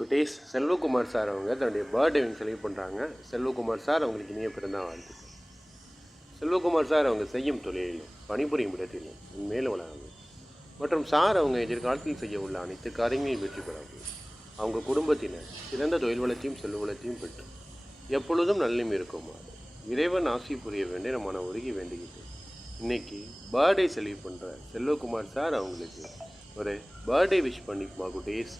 குட்டீஸ், செல்வகுமார் சார் அவங்க தன்னுடைய பர்த்டே செலவு பண்ணுறாங்க. செல்வகுமார் சார் அவங்களுக்கு இனிய பிறந்த வாழ்த்து. செல்வகுமார் சார் அவங்க செய்யும் தொழிலிலும் பணிபுரியும் இடத்திலும் மேலும் வளரவும் மற்றும் சார் அவங்க எதிர்காலத்தில் செய்ய உள்ள அனைத்து காரியங்களையும் வெற்றி பெறவும் அவங்க குடும்பத்தினர் சிறந்த தொழில் வளத்தையும் செல்வ வளத்தையும் பெற்று எப்பொழுதும் நல்லும் இருக்குமாறு இறைவன் ஆசி புரிய வேண்டிய நம்ம மன உருகி வேண்டிக்கிட்டு இன்னைக்கு பர்த்டே செலவு பண்ணுற செல்வகுமார் சார் அவங்களுக்கு ஒரு பர்த்டே விஷ் பண்ணிக்குமா குட்டீஸ்?